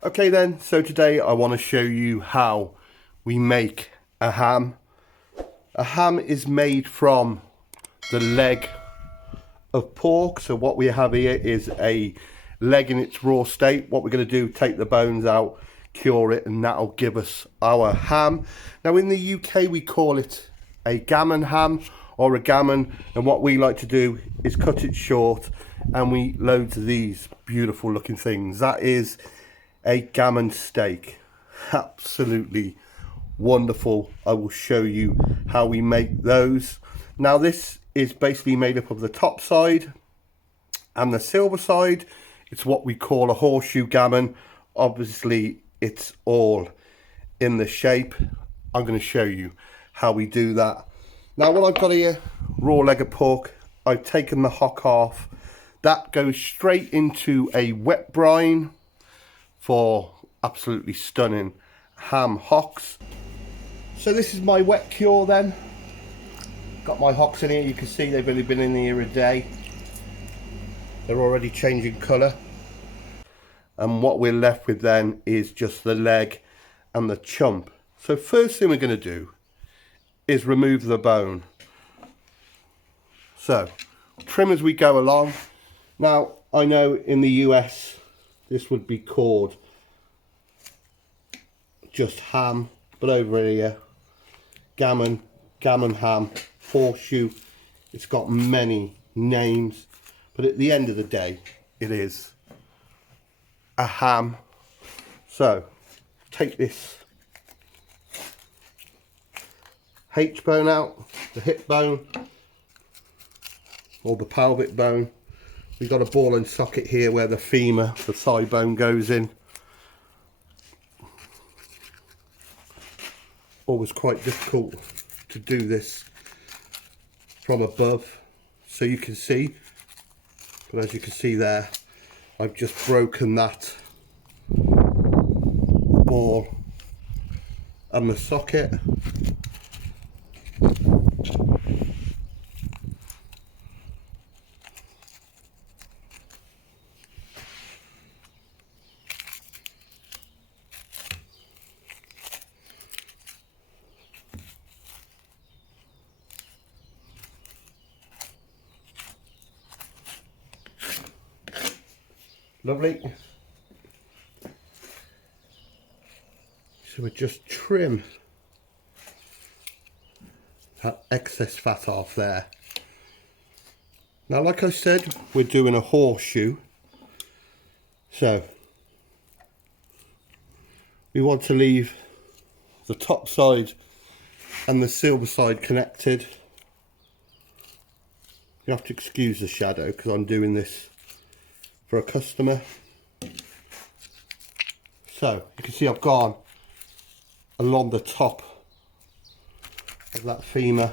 Okay then, so today I want to show you how we make a ham. A ham is made from the leg of pork. So what we have here is a leg in its raw state. What we're going to do, take the bones out, cure it, and that'll give us our ham. Now in the UK we call it a gammon ham or a gammon, and what we like to do is cut it short and we load these beautiful looking things. That is a gammon steak. Absolutely wonderful. I will show you how we make those. Now this is basically made up of the top side and the silver side. It's what we call a horseshoe gammon. Obviously it's all in the shape. I'm going to show you how we do that. Now what I've got here, raw leg of pork. I've taken the hock off. That goes straight into a wet brine for absolutely stunning ham hocks. So this is my wet cure then. Got my hocks in here. You can see they've only been in here a day. They're already changing colour. And what we're left with then is just the leg and the chump. So first thing we're going to do is remove the bone. So trim as we go along. Now I know in the US this would be called just ham, but over here gammon ham, horseshoe, it's got many names, but at the end of the day it is a ham. So take this H bone out, the hip bone or the pelvic bone. We've got a ball and socket here where the femur, the thigh bone, goes in. Always quite difficult to do this from above, so you can see, but as you can see there, I've just broken that ball and the socket. Lovely. So we just trim that excess fat off there. Now like I said, we're doing a horseshoe, so we want to leave the top side and the silver side connected. You have to excuse the shadow because I'm doing this for a customer. So you can see I've gone along the top of that femur.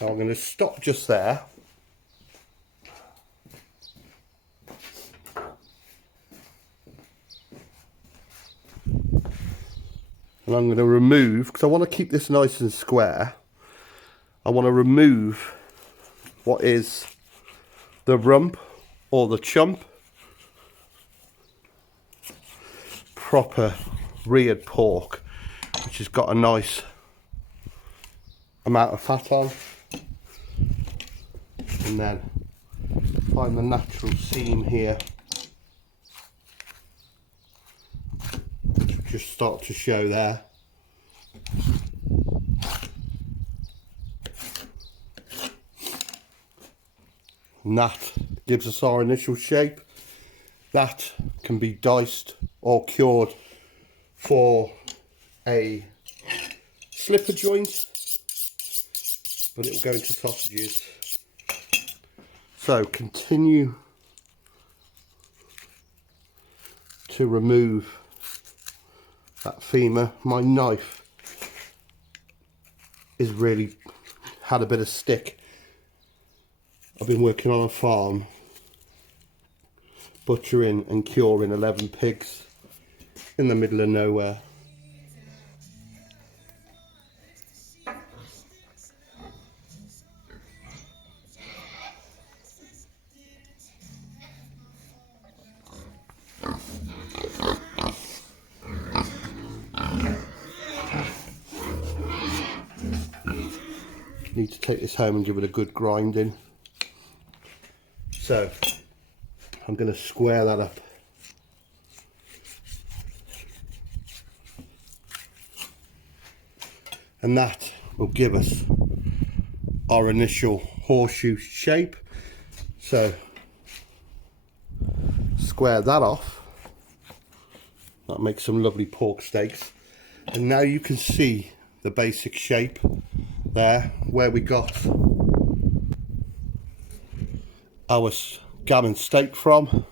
Now I'm going to stop just there. And I'm going to remove, because I want to keep this nice and square, I want to remove what is the rump or the chump. Proper reared pork, which has got a nice amount of fat on. And then find the natural seam here, which will just start to show there. And that gives us our initial shape. That can be diced or cured for a slipper joint, but it will go into sausages. So continue to remove that femur. My knife is really had a bit of stick. I've been working on a farm butchering and curing 11 pigs in the middle of nowhere. need to take this home and give it a good grinding. So I'm going to square that up. And that will give us our initial horseshoe shape. So square that off. That makes some lovely pork steaks. And now you can see the basic shape there where we got our gammon steak from.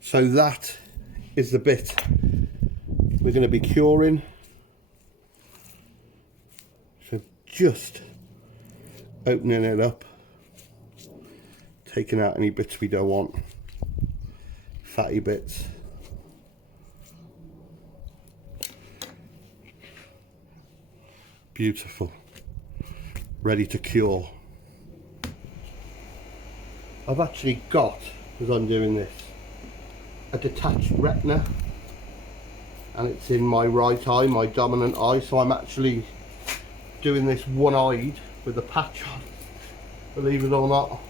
So that is the bit we're going to be curing. So just opening it up, taking out any bits we don't want, fatty bits. Beautiful, ready to cure. I've actually got, as I'm doing this, a detached retina, and it's in my right eye, my dominant eye, so I'm actually doing this one-eyed with a patch on, believe it or not.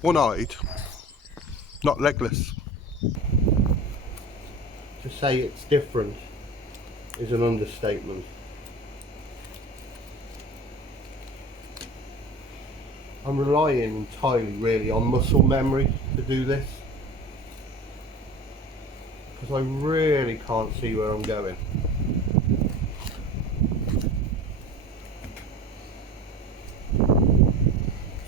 One-eyed, not legless. To say it's different is an understatement. I'm relying entirely really on muscle memory to do this, because I really can't see where I'm going.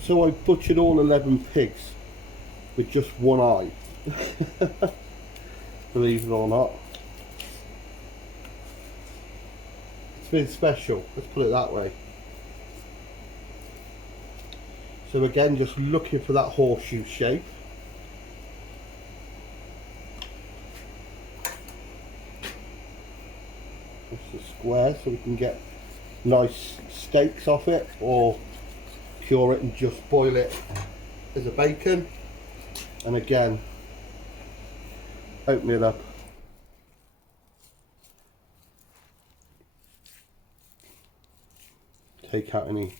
So I butchered all 11 pigs with just one eye. Believe it or not. It's been special, let's put it that way. So again, just looking for that horseshoe shape. Just a square so we can get nice steaks off it, or cure it and just boil it as a bacon. And again, open it up. Take out any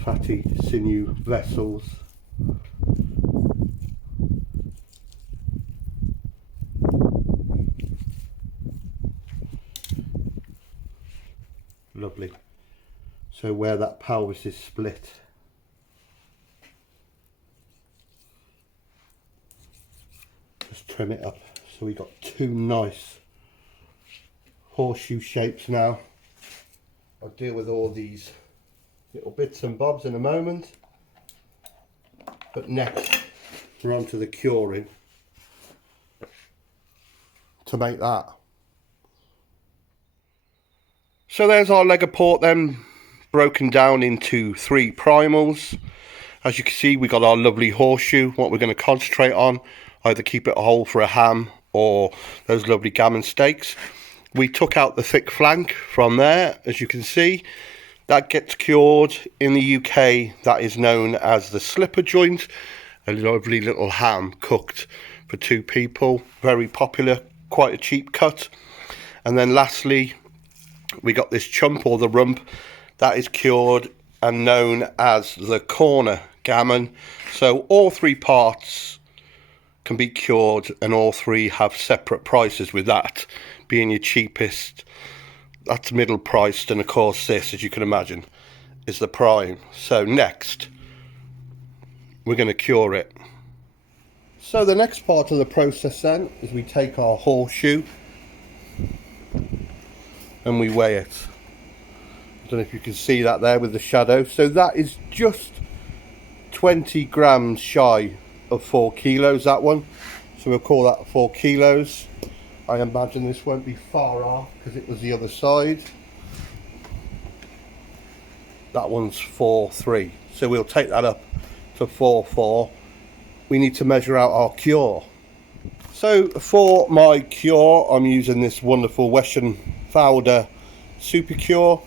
fatty sinew vessels. Lovely. So where that pelvis is split, just trim it up. So we got two nice horseshoe shapes now. I'll deal with all these little bits and bobs in a moment, but next we're on to the curing to make that. So there's our leg of pork then, broken down into 3 primals. As you can see, we got our lovely horseshoe. What we're going to concentrate on, either keep it whole for a ham or those lovely gammon steaks. We took out the thick flank from there, as you can see. That gets cured. In the UK, that is known as the slipper joint. A lovely little ham cooked for 2 people. Very popular, quite a cheap cut. And then lastly, we got this chump or the rump. That is cured and known as the corner gammon. So all 3 parts can be cured, and all 3 have separate prices, with that being your cheapest. That's middle priced, and of course this, as you can imagine, is the prime. So next we're going to cure it. So the next part of the process then is we take our horseshoe and we weigh it. I don't know if you can see that there with the shadow. So that is just 20 grams shy of 4 kilos, that one. So we'll call that 4 kilos. I imagine this won't be far off because it was the other side. That one's 4.3. So we'll take that up to 4.4. We need to measure out our cure. So for my cure, I'm using this wonderful Western Fowler Super Cure.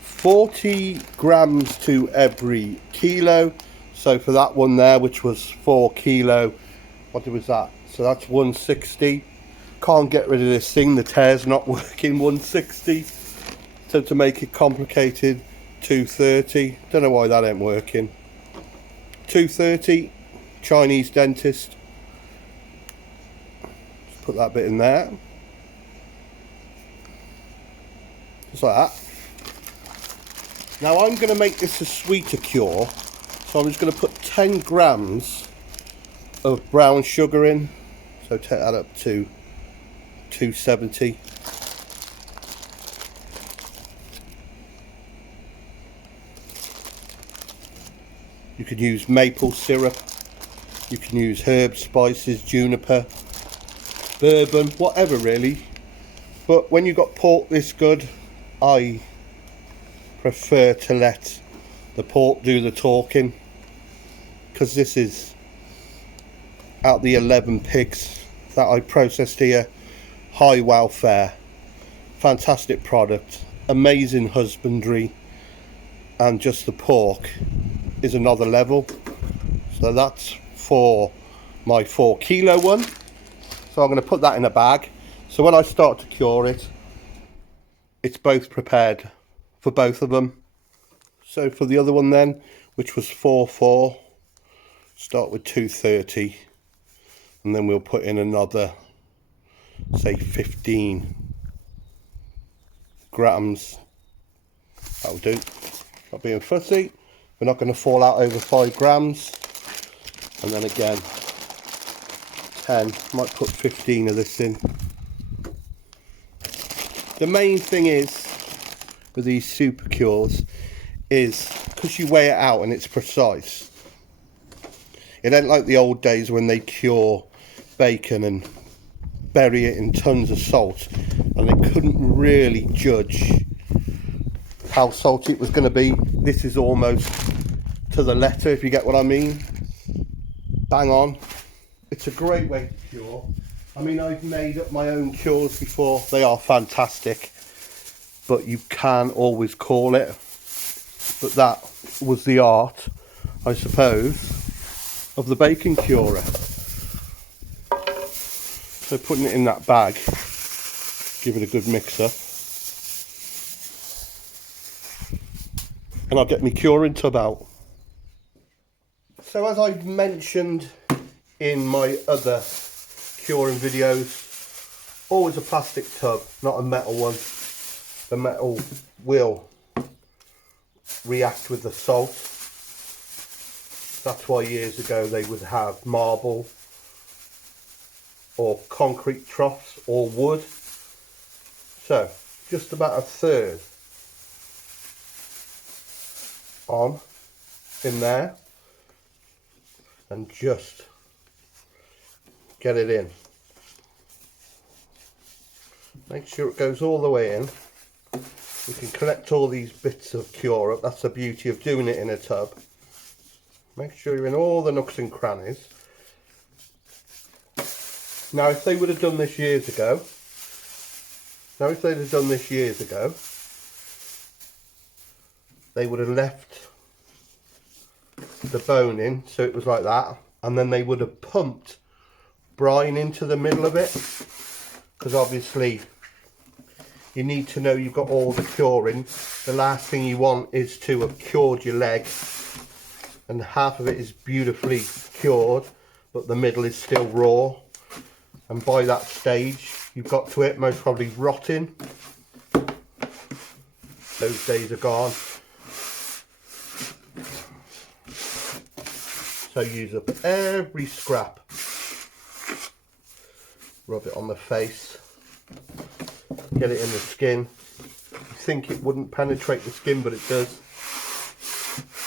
40 grams to every kilo. So for that one there, which was 4 kilo, what was that? So that's 160. Can't get rid of this thing, the tear's not working. 160. So to make it complicated, 230. Don't know why that ain't working. 230, Chinese dentist. Just put that bit in there. Just like that. Now I'm going to make this a sweeter cure, so I'm just going to put 10 grams of brown sugar in. So take that up to 270. You can use maple syrup, you can use herbs, spices, juniper, bourbon, whatever really. But when you've got pork this good, I prefer to let the pork do the talking, because this is out the 11 pigs that I processed here. High welfare, fantastic product, amazing husbandry, and just the pork is another level. So that's for my 4 kilo one. So I'm going to put that in a bag, so when I start to cure it, it's both prepared for both of them. So for the other one then, which was 4.4, start with 230, and then we'll put in another, say 15 grams. That'll do. Not being fussy. We're not going to fall out over 5 grams. And then again, 10. Might put 15 of this in. The main thing is with these super cures is because you weigh it out and it's precise. It ain't like the old days when they cure bacon and bury it in tons of salt and they couldn't really judge how salty it was going to be. This is almost to the letter, if you get what I mean. Bang on. It's a great way to cure. I mean, I've made up my own cures before. They are fantastic, but you can always call it. But that was the art, I suppose, of the bacon curer. So putting it in that bag, give it a good mix up, and I'll get my curing tub out. So as I've mentioned in my other curing videos, always a plastic tub, not a metal one. The metal will react with the salt. That's why years ago they would have marble or concrete troughs or wood. So just about a third on in there, and just get it in. Make sure it goes all the way in. You can collect all these bits of cure up. That's the beauty of doing it in a tub. Make sure you're in all the nooks and crannies. Now if they would have done this years ago, they would have left the bone in, so it was like that, and then they would have pumped brine into the middle of it, because obviously you need to know you've got all the curing. The last thing you want is to have cured your leg and half of it is beautifully cured but the middle is still raw, and by that stage you've got to it most probably rotting. Those days are gone. So use up every scrap, rub it on the face, get it in the skin. You think it wouldn't penetrate the skin, but it does.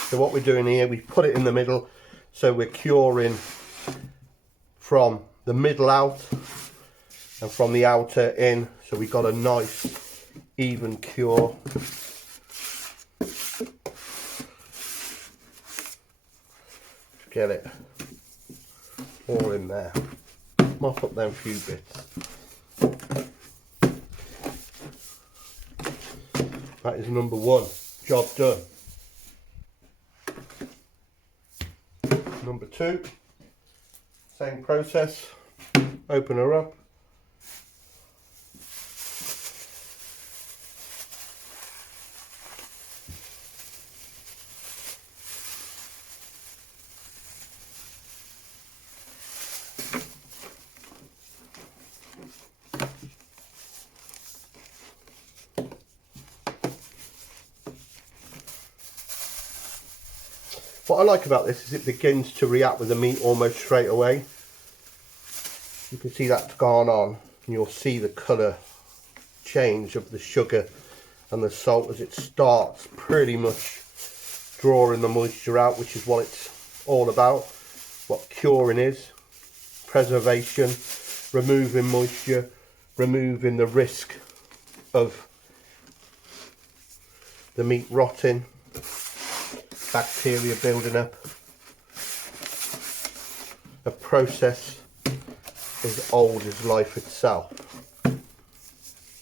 So what we're doing here, we put it in the middle, so we're curing from the middle out and from the outer in, so we got a nice even cure. Get it all in there. Mop up them few bits. That is number one. Job done. Number two, same process. Open her up. What I like about this is it begins to react with the meat almost straight away. You can see that's gone on, and you'll see the colour change of the sugar and the salt as it starts pretty much drawing the moisture out, which is what it's all about. What curing is: preservation, removing moisture, removing the risk of the meat rotting, bacteria building up. A process as old as life itself.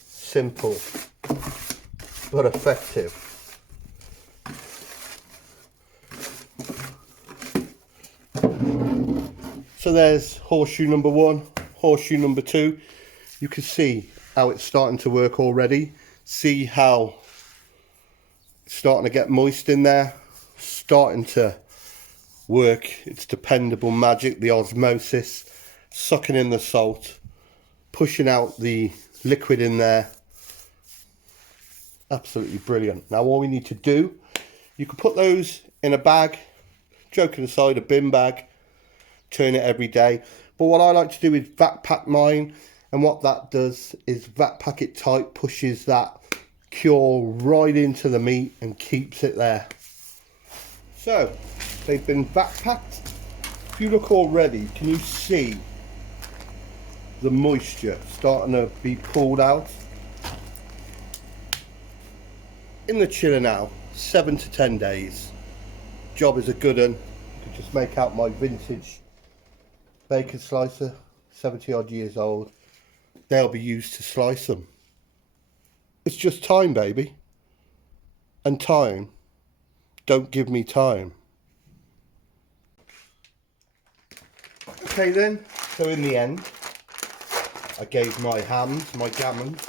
Simple but effective. So there's horseshoe number 1, horseshoe number 2. You can see how it's starting to work already. See how it's starting to get moist in there, starting to work its dependable magic, the osmosis, sucking in the salt, pushing out the liquid in there. Absolutely brilliant. Now all we need to do, you can put those in a bag, joking aside, a bin bag, turn it every day. But what I like to do is vat pack mine, and what that does is vat pack it tight, pushes that cure right into the meat and keeps it there. So they've been vat packed. If you look already, can you see the moisture starting to be pulled out? In the chiller now, 7 to 10 days. Job is a good one. You can just make out my vintage bacon slicer, 70 odd years old. They'll be used to slice them. It's just time, baby. And time. Don't give me time. Okay then, so in the end, I gave my hams, my gammons,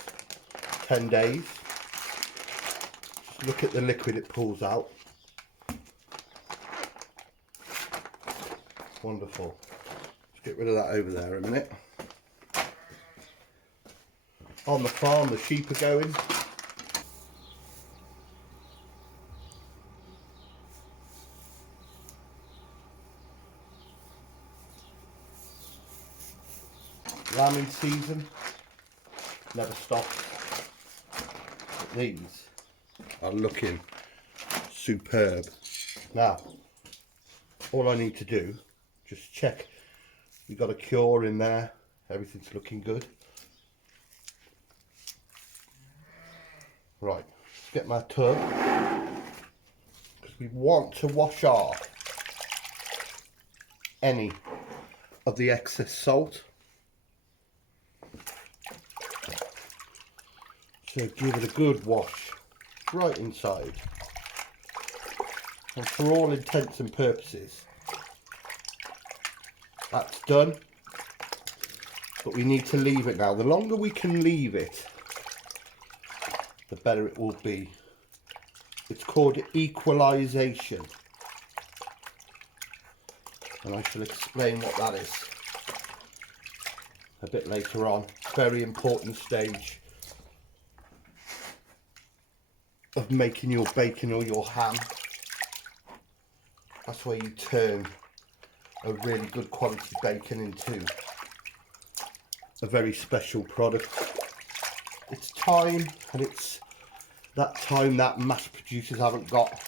10 days. Just look at the liquid it pulls out. Wonderful. Let's get rid of that over there a minute. On the farm, the sheep are going. Lambing season never stops. But these are looking superb. Now, all I need to do, just check we've got a cure in there, everything's looking good. Right, let's get my tub, because we want to wash off any of the excess salt. So give it a good wash right inside. And for all intents and purposes, that's done. But we need to leave it now. The longer we can leave it, the better it will be. It's called equalization. And I shall explain what that is a bit later on. Very important stage of making your bacon or your ham. That's where you turn a really good quality bacon into a very special product. It's time, and it's that time that mass producers haven't got.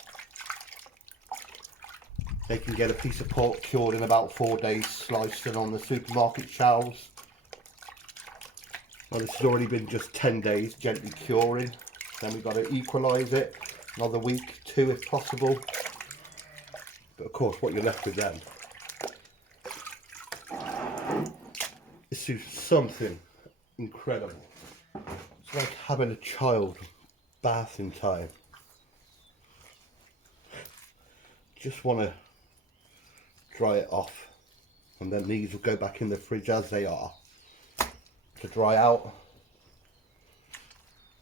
They can get a piece of pork cured in about 4 days, sliced and on the supermarket shelves. Well, this has already been just 10 days gently curing. Then we've got to equalise it, another week, 2 if possible. But of course, what you're left with then is something incredible. It's like having a child bathing time. Just want to dry it off, and then these will go back in the fridge as they are to dry out,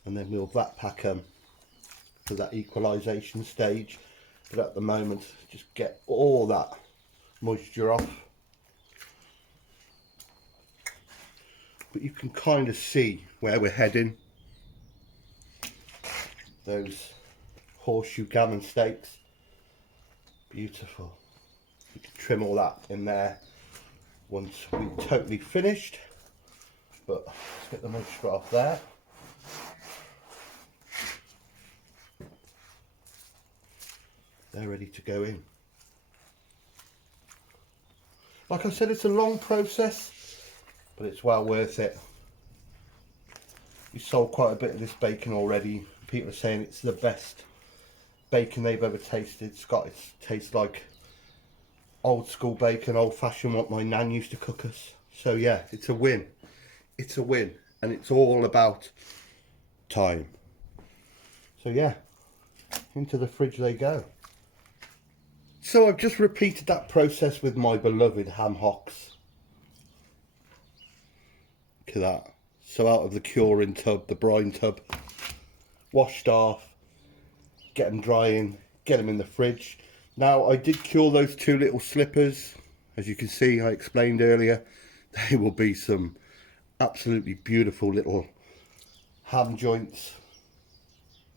and then we'll vat pack them for that equalization stage. But at the moment, just get all that moisture off. But you can kind of see where we're heading. Those horseshoe gammon steaks, Beautiful. You can trim all that in there once we're totally finished. But let's get the moisture off there. They're ready to go in. Like I said, it's a long process, but it's well worth it. We sold quite a bit of this bacon already. People are saying it's the best bacon they've ever tasted. It tastes like old school bacon, old fashioned, what my nan used to cook us. So yeah, it's a win. It's a win, and it's all about time. So yeah, into the fridge they go. So I've just repeated that process with my beloved ham hocks. Look at that. So out of the curing tub, the brine tub, washed off, get them drying, get them in the fridge. Now I did cure those two little slippers. As you can see, I explained earlier, they will be some absolutely beautiful little ham joints.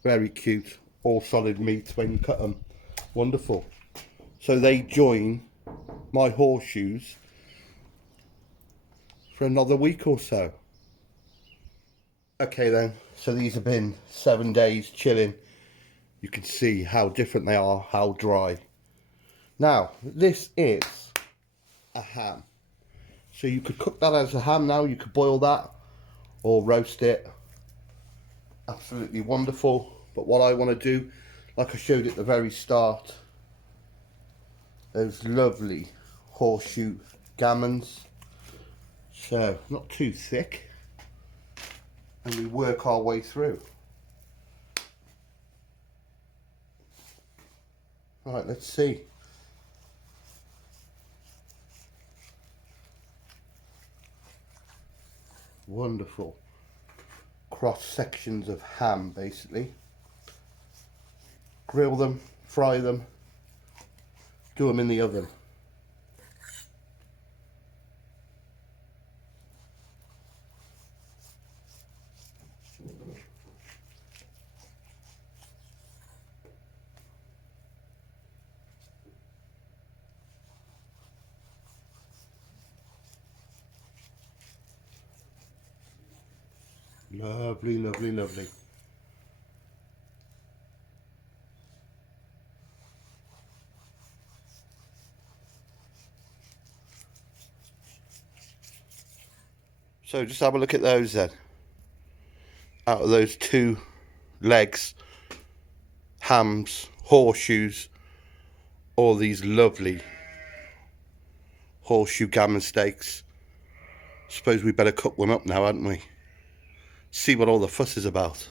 Very cute, all solid meat when you cut them. Wonderful. So they join my horseshoes for another week or so. Okay then, so these have been 7 days chilling. You can see how different they are, how dry. Now, this is a ham. So you could cook that as a ham now, you could boil that or roast it. Absolutely wonderful. But what I want to do, like I showed at the very start, those lovely horseshoe gammons. So, not too thick. And we work our way through. Right, let's see. Wonderful. Cross sections of ham, basically. Grill them, fry them, do them in the oven. Lovely, lovely, lovely. So just have a look at those then. Out of those two legs, hams, horseshoes, all these lovely horseshoe gammon steaks. Suppose we better cook one up now, hadn't we? See what all the fuss is about.